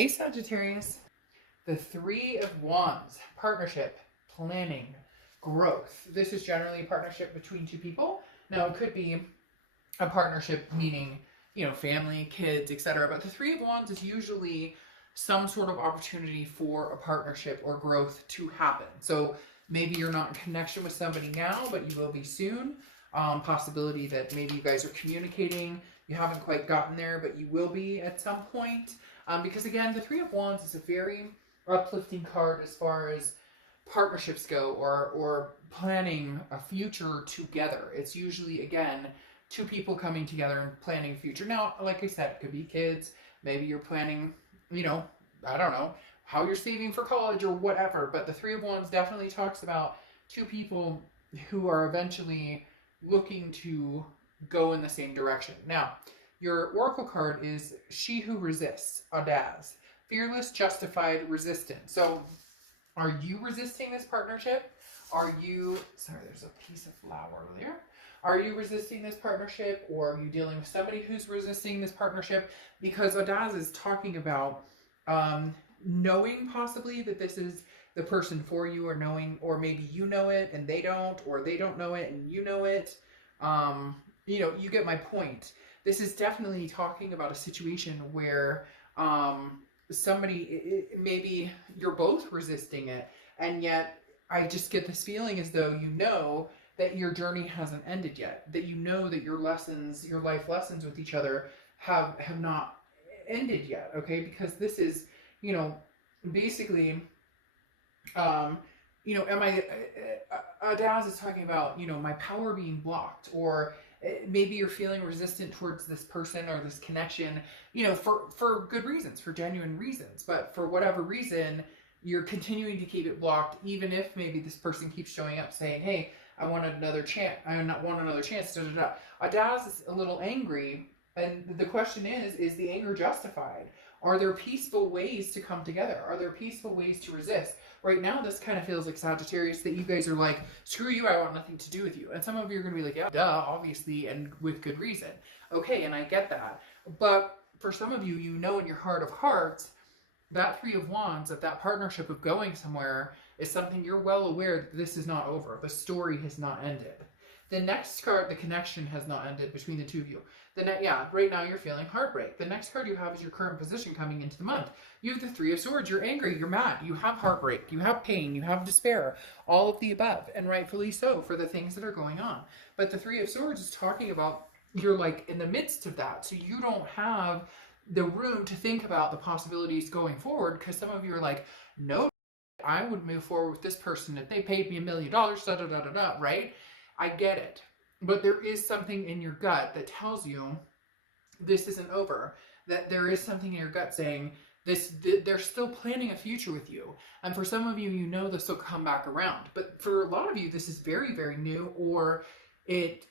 Hey Sagittarius, the Three of Wands, partnership, planning, growth. This is generally a partnership between two people. Now it could be a partnership meaning, family, kids, etc. But the Three of Wands is usually some sort of opportunity for a partnership or growth to happen. So maybe you're not in connection with somebody now, but you will be soon. Possibility that maybe you guys are communicating. You haven't quite gotten there, but you will be at some point. Because again, the Three of Wands is a very uplifting card as far as partnerships go, or planning a future together. It's usually, again, two people coming together and planning a future. Now, like I said, it could be kids. Maybe you're planning, I don't know, how you're saving for college or whatever. But the Three of Wands definitely talks about two people who are eventually looking to go in the same direction. Now, your oracle card is She Who Resists, Audace. Fearless, justified, resistant. So, are you resisting this partnership? Are you, sorry, there's a piece of flower there. Are you resisting this partnership, or are you dealing with somebody who's resisting this partnership? Because Audace is talking about knowing possibly that this is the person for you, or knowing, or maybe you know it and they don't, or they don't know it and you know it. You get my point. This is definitely talking about a situation where maybe you're both resisting it, and yet I just get this feeling as though you know that your journey hasn't ended yet, that you know that your lessons, your life lessons with each other have not ended yet, okay? Because this is, basically, Daz is talking about, my power being blocked, or maybe you're feeling resistant towards this person or this connection, for good reasons, for genuine reasons. But for whatever reason, you're continuing to keep it blocked, even if maybe this person keeps showing up saying, hey, I want another chance. I want another chance. Daz is a little angry. And the question is the anger justified? Are there peaceful ways to come together? Are there peaceful ways to resist? Right now, this kind of feels like Sagittarius, that you guys are like, screw you, I want nothing to do with you. And some of you are going to be like, yeah, duh, obviously, and with good reason. Okay, and I get that. But for some of you, in your heart of hearts, that Three of Wands, that partnership of going somewhere, is something you're well aware that this is not over. The story has not ended. The next card, the connection has not ended between the two of you. Right now you're feeling heartbreak. The next card you have is your current position coming into the month. You have the Three of Swords. You're angry, you're mad, you have heartbreak, you have pain, you have despair, all of the above, and rightfully so for the things that are going on. But the Three of Swords is talking about you're like in the midst of that, so you don't have the room to think about the possibilities going forward, because some of you are like, no, I would move forward with this person if they paid me $1 million, right? I get it. But there is something in your gut that tells you this isn't over. That there is something in your gut saying they're still planning a future with you. And for some of you, this will come back around. But for a lot of you, this is very, very new, or it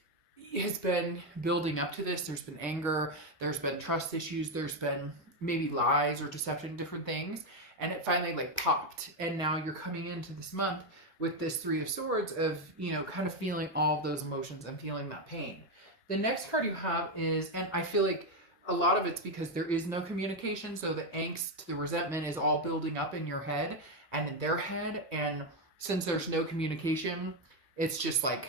has been building up to this. There's been anger, there's been trust issues, there's been maybe lies or deception, different things. And it finally popped. And now you're coming into this month with this Three of Swords of, kind of feeling all of those emotions and feeling that pain. The next card you have is, and I feel like a lot of it's because there is no communication, so the angst, the resentment is all building up in your head and in their head, and since there's no communication, it's just like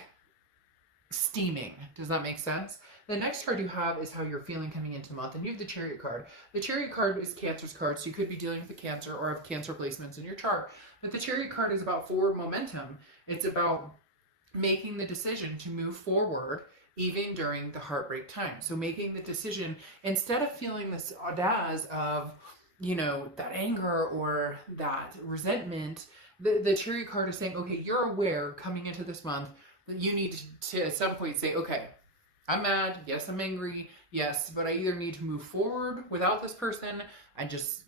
steaming. Does that make sense? The next card you have is how you're feeling coming into the month, and you have the Chariot card. The Chariot card is Cancer's card, so you could be dealing with a Cancer or have Cancer placements in your chart. But the Chariot card is about forward momentum. It's about making the decision to move forward even during the heartbreak time. So making the decision, instead of feeling this audace of, that anger or that resentment, the Chariot card is saying, okay, you're aware coming into this month that you need to at some point say, okay, I'm mad, yes, I'm angry, yes, but I either need to move forward without this person and just,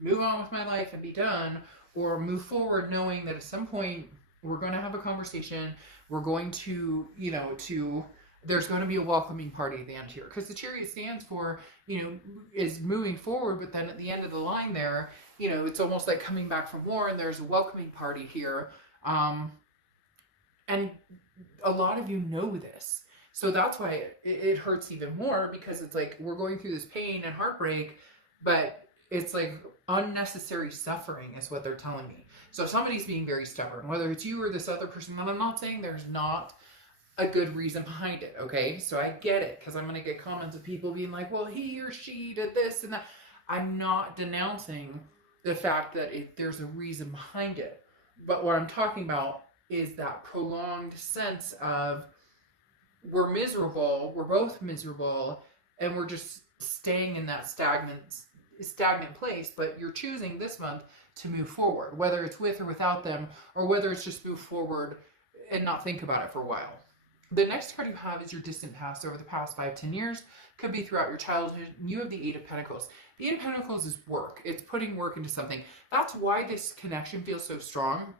move on with my life and be done, or move forward knowing that at some point we're going to have a conversation, we're going to, there's going to be a welcoming party at the end here. Because the Chariot stands for, is moving forward, but then at the end of the line there, it's almost like coming back from war, and there's a welcoming party here. And a lot of you know this. So that's why it hurts even more, because it's like we're going through this pain and heartbreak, but it's like unnecessary suffering is what they're telling me. So if somebody's being very stubborn, whether it's you or this other person, and I'm not saying there's not a good reason behind it, okay? So I get it, because I'm going to get comments of people being like, well, he or she did this and that. I'm not denouncing the fact that there's a reason behind it. But what I'm talking about is that prolonged sense of we're miserable, we're both miserable, and we're just staying in that stagnant place, but you're choosing this month to move forward, whether it's with or without them, or whether it's just move forward and not think about it for a while. The next card you have is your distant past over the past 5-10 years. Could be throughout your childhood. You have the Eight of Pentacles. The Eight of Pentacles is work. It's putting work into something. That's why this connection feels so strong.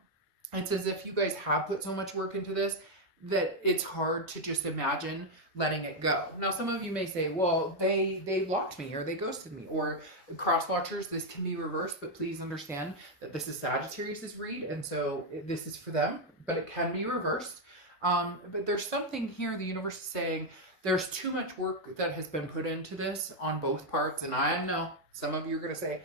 It's as if you guys have put so much work into this that it's hard to just imagine letting it go. Now, some of you may say, well, they blocked me, or they ghosted me, or cross watchers, this can be reversed, but please understand that this is Sagittarius's read, and so this is for them, but it can be reversed. But there's something here the universe is saying there's too much work that has been put into this on both parts. And I know some of you are going to say,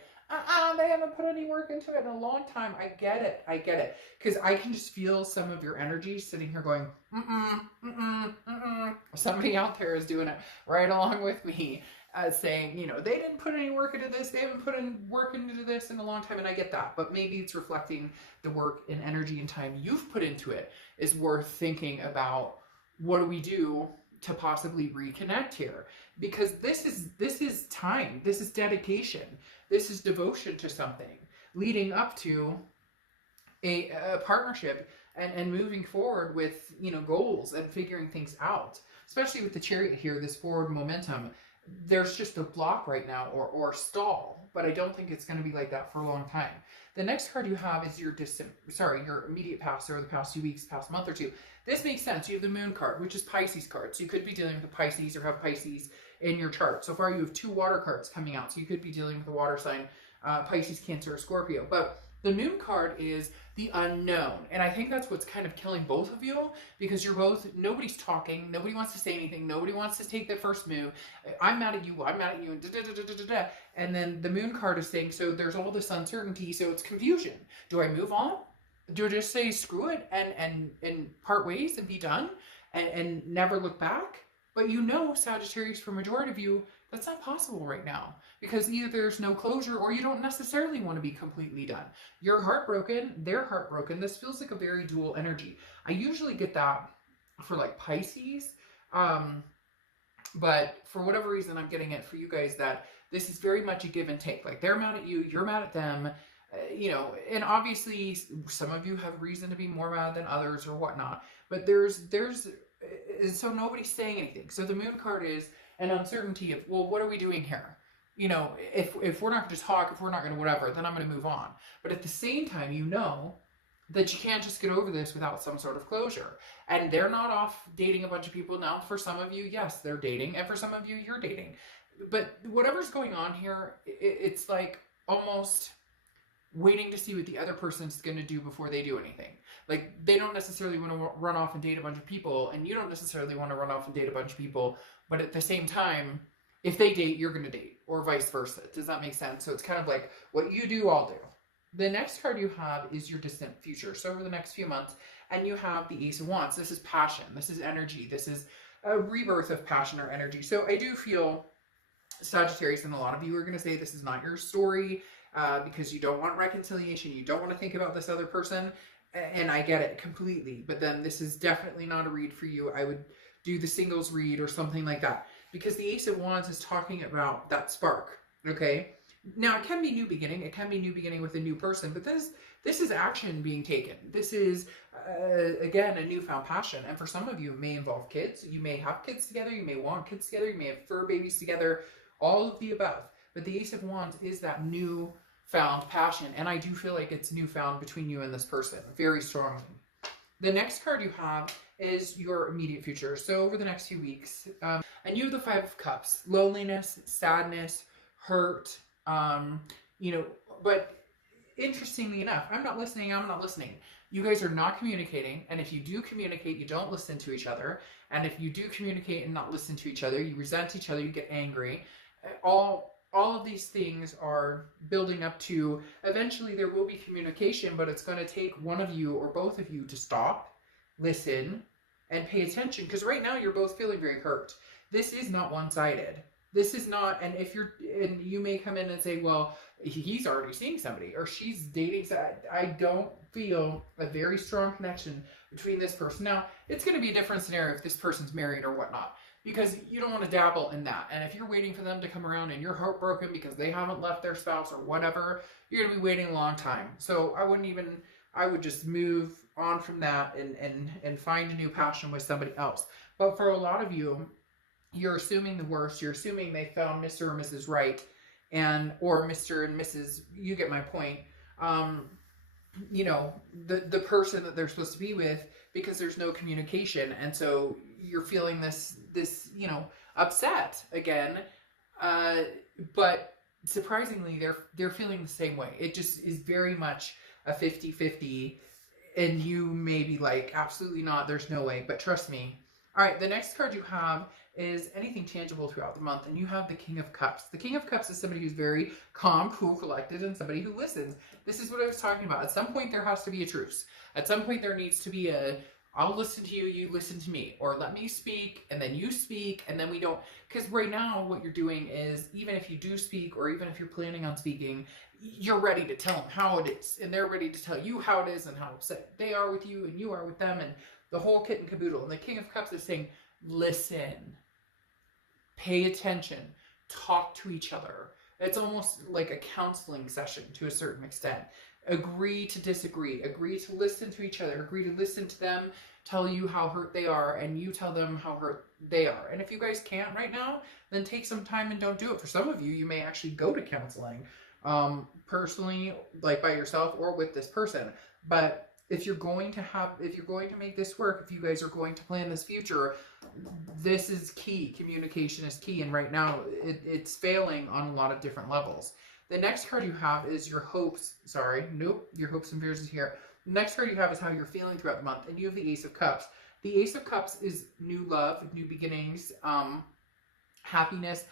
they haven't put any work into it in a long time. I get it. Because I can just feel some of your energy sitting here going, Somebody out there is doing it right along with me, saying, you know, they didn't put any work into this. They haven't put any work into this in a long time. And I get that. But maybe it's reflecting the work and energy and time you've put into it is worth thinking about. What do we do to possibly reconnect here? Because this is time. This is dedication. This is devotion to something leading up to a partnership and moving forward with, you know, goals and figuring things out. Especially with the Chariot here, this forward momentum. There's just a block right now, or stall, but I don't think it's going to be like that for a long time. The next card you have is your your immediate past, or the past 2 weeks, past month or two. This makes sense. You have the Moon card, which is Pisces card. So you could be dealing with a Pisces or have Pisces in your chart. So far you have 2 water cards coming out. So you could be dealing with a water sign, Pisces, Cancer, or Scorpio. But the Moon card is the unknown. And I think that's what's kind of killing both of you, because you're both, nobody's talking. Nobody wants to say anything. Nobody wants to take the first move. I'm mad at you. I'm mad at you. And and then the Moon card is saying, so there's all this uncertainty. So it's confusion. Do I move on? Do I just say screw it and part ways and be done and never look back? But you know, Sagittarius, for majority of you, that's not possible right now, because either there's no closure or you don't necessarily want to be completely done. You're heartbroken, they're heartbroken. This feels like a very dual energy. I usually get that for like Pisces, but for whatever reason, I'm getting it for you guys that this is very much a give and take. Like they're mad at you, you're mad at them. You know, and obviously some of you have reason to be more mad than others or whatnot, but so nobody's saying anything. So the Moon card is an uncertainty of, well, what are we doing here? You know, if we're not going to talk, if we're not going to whatever, then I'm going to move on. But at the same time, you know that you can't just get over this without some sort of closure. And they're not off dating a bunch of people now. For some of you, yes, they're dating. And for some of you, you're dating. But whatever's going on here, it's like almost waiting to see what the other person's going to do before they do anything. Like, they don't necessarily want to run off and date a bunch of people, and you don't necessarily want to run off and date a bunch of people, but at the same time, if they date, you're going to date, or vice versa. Does that make sense? So it's kind of like, what you do, I'll do. The next card you have is your distant future. So over the next few months, and you have the Ace of Wands. This is passion. This is energy. This is a rebirth of passion or energy. So I do feel, Sagittarius, and a lot of you are going to say this is not your story, because you don't want reconciliation. You don't want to think about this other person. And I get it completely. But then this is definitely not a read for you. I would do the singles read or something like that. Because the Ace of Wands is talking about that spark. Okay? Now, it can be new beginning. It can be new beginning with a new person. But this is action being taken. This is, again, a newfound passion. And for some of you, it may involve kids. You may have kids together. You may want kids together. You may have fur babies together. All of the above. But the Ace of Wands is that new found passion, and I do feel like it's newfound between you and this person very strongly. The next card you have is your immediate future. So over the next few weeks, and you have the Five of Cups, loneliness, sadness, hurt, you know, but interestingly enough, I'm not listening. You guys are not communicating, and if you do communicate, you don't listen to each other, and if you do communicate and not listen to each other, you resent each other, you get angry. All all of these things are building up to eventually there will be communication, but it's going to take one of you or both of you to stop, listen, and pay attention. Because right now you're both feeling very hurt. This is not one-sided. This is not, and you may come in and say, well, he's already seeing somebody or she's dating. I don't feel a very strong connection between this person. Now, it's going to be a different scenario if this person's married or whatnot, because you don't want to dabble in that. And if you're waiting for them to come around and you're heartbroken because they haven't left their spouse or whatever, you're going to be waiting a long time. So I would just move on from that and find a new passion with somebody else. But for a lot of you, you're assuming the worst. You're assuming they found Mr. or Mrs. Right, or Mr. and Mrs. You get my point. You know, the person that they're supposed to be with, because there's no communication, and so you're feeling this you know, upset again. But surprisingly, they're feeling the same way. It just is very much a 50-50, and you may be like, absolutely not. There's no way. But trust me. All right, the next card you have is anything tangible throughout the month, and you have the King of Cups. The King of Cups is somebody who's very calm, cool, collected, and somebody who listens. This is what I was talking about. At some point, there has to be a truce. At some point, there needs to be I'll listen to you, you listen to me, or let me speak, and then you speak, and then we don't, because right now, what you're doing is, even if you do speak, or even if you're planning on speaking, you're ready to tell them how it is, and they're ready to tell you how it is, and how upset they are with you, and you are with them, and the whole kit and caboodle. And the King of Cups is saying, listen, pay attention, talk to each other. It's almost like a counseling session to a certain extent. Agree to disagree, agree to listen to each other, agree to listen to them, tell you how hurt they are, and you tell them how hurt they are. And if you guys can't right now, then take some time and don't do it. For some of you, you may actually go to counseling, personally, like by yourself or with this person. But if you're going to make this work, if you guys are going to plan this future, this is key. Communication is key. And right now it's failing on a lot of different levels. The next card you have is your hopes. Your hopes and fears is here. The next card you have is how you're feeling throughout the month. And you have the Ace of Cups. The Ace of Cups is new love, new beginnings, happiness,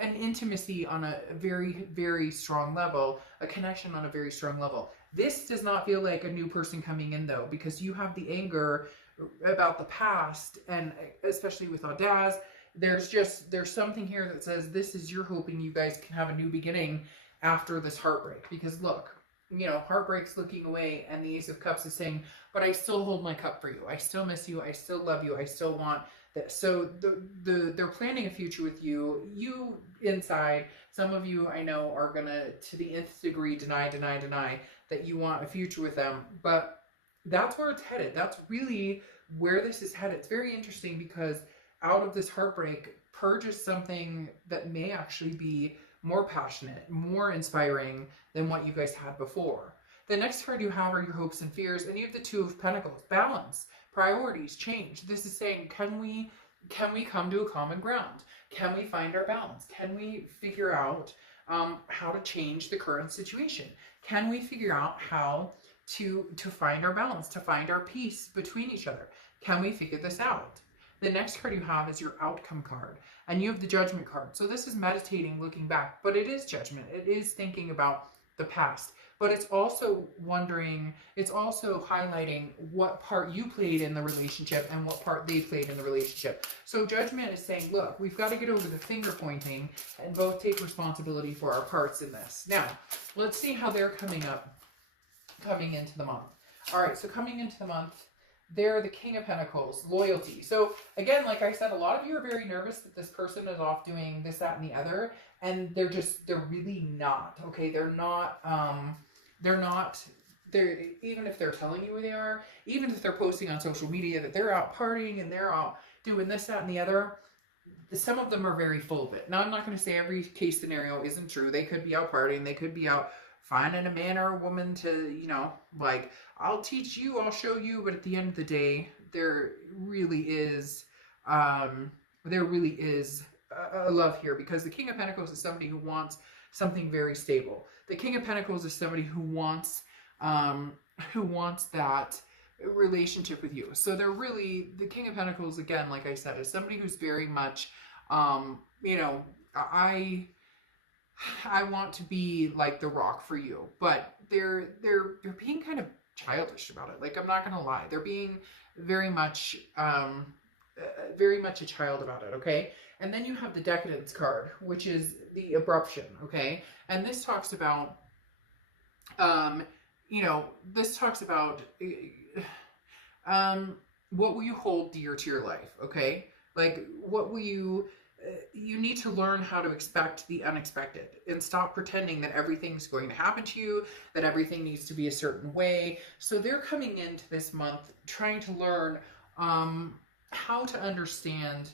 an intimacy on a very, very strong level, a connection on a very strong level. This does not feel like a new person coming in, though, because you have the anger about the past, and especially with Audace, there's something here that says this is you're hoping you guys can have a new beginning after this heartbreak. Because look, you know, heartbreak's looking away, and the Ace of Cups is saying, but I still hold my cup for you. I still miss you. I still love you. I still want this. So they're planning a future with you. You inside, some of you I know are gonna, to the nth degree, deny that you want a future with them. But that's where it's headed. That's really where this is headed. It's very interesting because out of this heartbreak purges something that may actually be more passionate, more inspiring than what you guys had before. The next card you have are your hopes and fears, and you have the Two of Pentacles. Balance, priorities, change. This is saying, can we come to a common ground? Can we find our balance? Can we figure out how to change the current situation? Can we figure out how to find our balance, to find our peace between each other? Can we figure this out? The next card you have is your outcome card, and you have the Judgment card. So this is meditating, looking back, but it is judgment. It is thinking about the past, but it's also wondering, it's also highlighting what part you played in the relationship and what part they played in the relationship. So Judgment is saying, look, we've got to get over the finger pointing and both take responsibility for our parts in this. Now, let's see how they're coming into the month. All right, so coming into the month, they're the King of Pentacles, loyalty. So again, like I said, a lot of you are very nervous that this person is off doing this, that, and the other, and they're really not, okay? They're even if they're telling you where they are, even if they're posting on social media that they're out partying and they're out doing this, that, and the other, some of them are very full of it. Now, I'm not going to say every case scenario isn't true. They could be out partying. They could be out finding a man or a woman to, you know, like, I'll teach you, I'll show you. But at the end of the day, there really is a love here, because the King of Pentacles is somebody who wants something very stable. The King of Pentacles is somebody who wants that relationship with you. So they're really, the King of Pentacles, again, like I said, is somebody who's very much, you know, I want to be like the rock for you. But they're being kind of childish about it. Like, I'm not gonna lie. They're being very much a child about it, okay? And then you have the Decadence card, which is the abruption, okay? And this talks about you know, this talks about what will you hold dear to your life, okay? Like, what will you need to learn how to expect the unexpected and stop pretending that everything's going to happen to you, that everything needs to be a certain way. So they're coming into this month trying to learn how to understand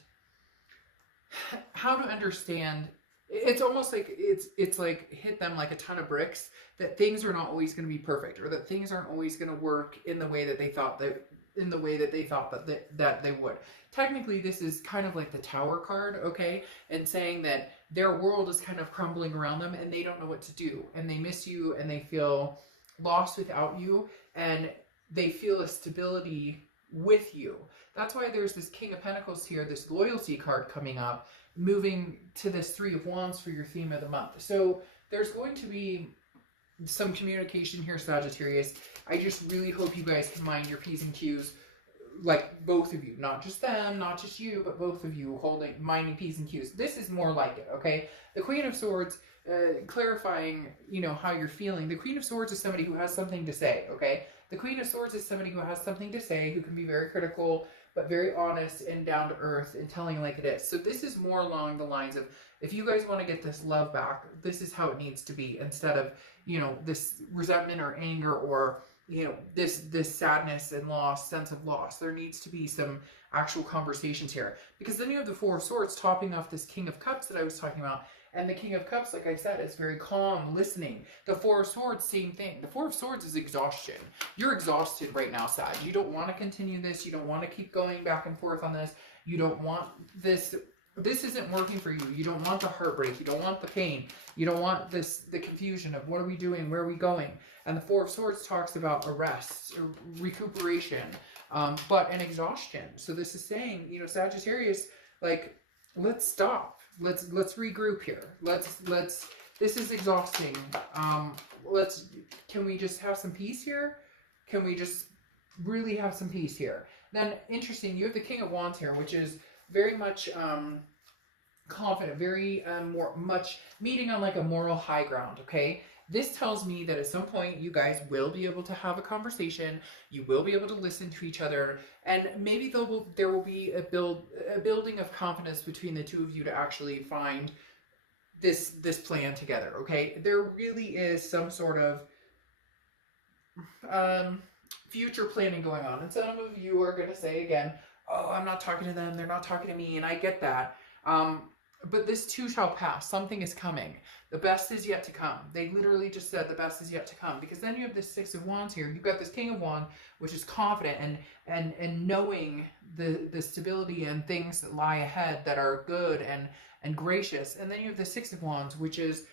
it's almost like it's like hit them like a ton of bricks that things are not always going to be perfect, or that things aren't always going to work in the way that they thought that they would. Technically, this is kind of like the Tower card, okay? And saying that their world is kind of crumbling around them and they don't know what to do, and they miss you and they feel lost without you, and they feel a stability with you. That's why there's this King of Pentacles here, this loyalty card coming up, moving to this Three of Wands for your theme of the month. So there's going to be some communication here, Sagittarius. I just really hope you guys can mind your P's and Q's, like both of you, not just them, not just you, but both of you minding P's and Q's. This is more like it, okay? The Queen of Swords, clarifying, you know, how you're feeling. The Queen of Swords is somebody who has something to say, okay? The Queen of Swords is somebody who has something to say, who can be very critical, but very honest and down to earth and telling like it is. So this is more along the lines of, if you guys want to get this love back, this is how it needs to be, instead of, you know, this resentment or anger or, you know, this sadness and loss, sense of loss. There needs to be some actual conversations here, because then you have the Four of Swords topping off this King of Cups that I was talking about. And the King of Cups, like I said, is very calm, listening. The Four of Swords, same thing. The Four of Swords is exhaustion. You're exhausted right now, Sag. You don't want to continue this. You don't want to keep going back and forth on this. You don't want this. This isn't working for you. You don't want the heartbreak. You don't want the pain. You don't want the confusion of what are we doing? Where are we going? And the Four of Swords talks about a rest, or recuperation, but an exhaustion. So this is saying, you know, Sagittarius, like, let's stop. Let's regroup here. This is exhausting. Can we just have some peace here? Can we just really have some peace here? Then, interesting, you have the King of Wands here, which is very much confident, very much meeting on like a moral high ground, okay? This tells me that at some point you guys will be able to have a conversation, you will be able to listen to each other, and maybe there will be a building of confidence between the two of you to actually find this plan together, okay? There really is some sort of future planning going on. And some of you are going to say again, oh, I'm not talking to them, they're not talking to me, and I get that. But this too shall pass. Something is coming. The best is yet to come. They literally just said the best is yet to come. Because then you have this Six of Wands here. You've got this King of Wands, which is confident and knowing the stability and things that lie ahead that are good and gracious. And then you have the Six of Wands, which is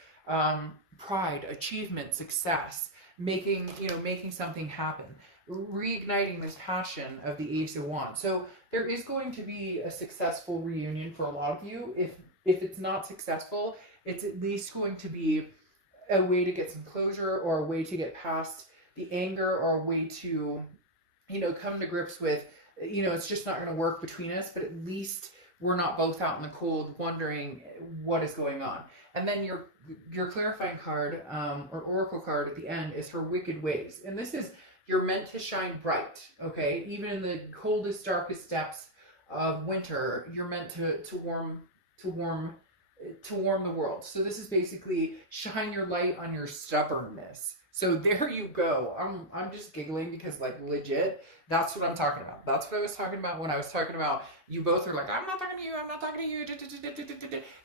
pride, achievement, success, making something happen, reigniting this passion of the Ace of Wands. So there is going to be a successful reunion for a lot of you. If it's not successful, it's at least going to be a way to get some closure, or a way to get past the anger, or a way to, you know, come to grips with, you know, it's just not going to work between us, but at least we're not both out in the cold wondering what is going on. And then your clarifying card, or oracle card at the end, is her wicked ways. And this is, you're meant to shine bright, okay? Even in the coldest, darkest depths of winter, you're meant to warm the world. So this is basically shine your light on your stubbornness. So there you go. I'm just giggling because, like, legit, that's what I'm talking about. That's what I was talking about when I was talking about you both are like, I'm not talking to you, I'm not talking to you.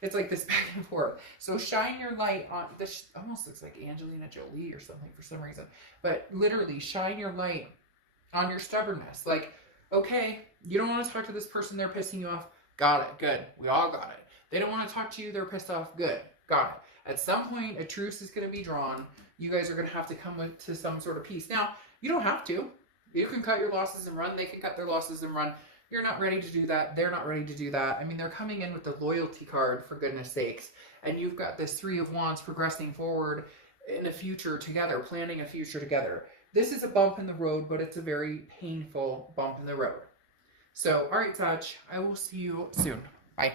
It's like this back and forth. So shine your light on this. Almost looks like Angelina Jolie or something for some reason. But literally shine your light on your stubbornness. Like, okay, you don't want to talk to this person, they're pissing you off. Got it. Good. We all got it. They don't want to talk to you, they're pissed off. Good. Got it. At some point, a truce is going to be drawn. You guys are going to have to come to some sort of peace. Now, you don't have to. You can cut your losses and run. They can cut their losses and run. You're not ready to do that. They're not ready to do that. I mean, they're coming in with the loyalty card, for goodness sakes. and you've got this Three of Wands progressing forward in a future together, planning a future together. This is a bump in the road, but it's a very painful bump in the road. So, all right, Sag, I will see you soon. Bye.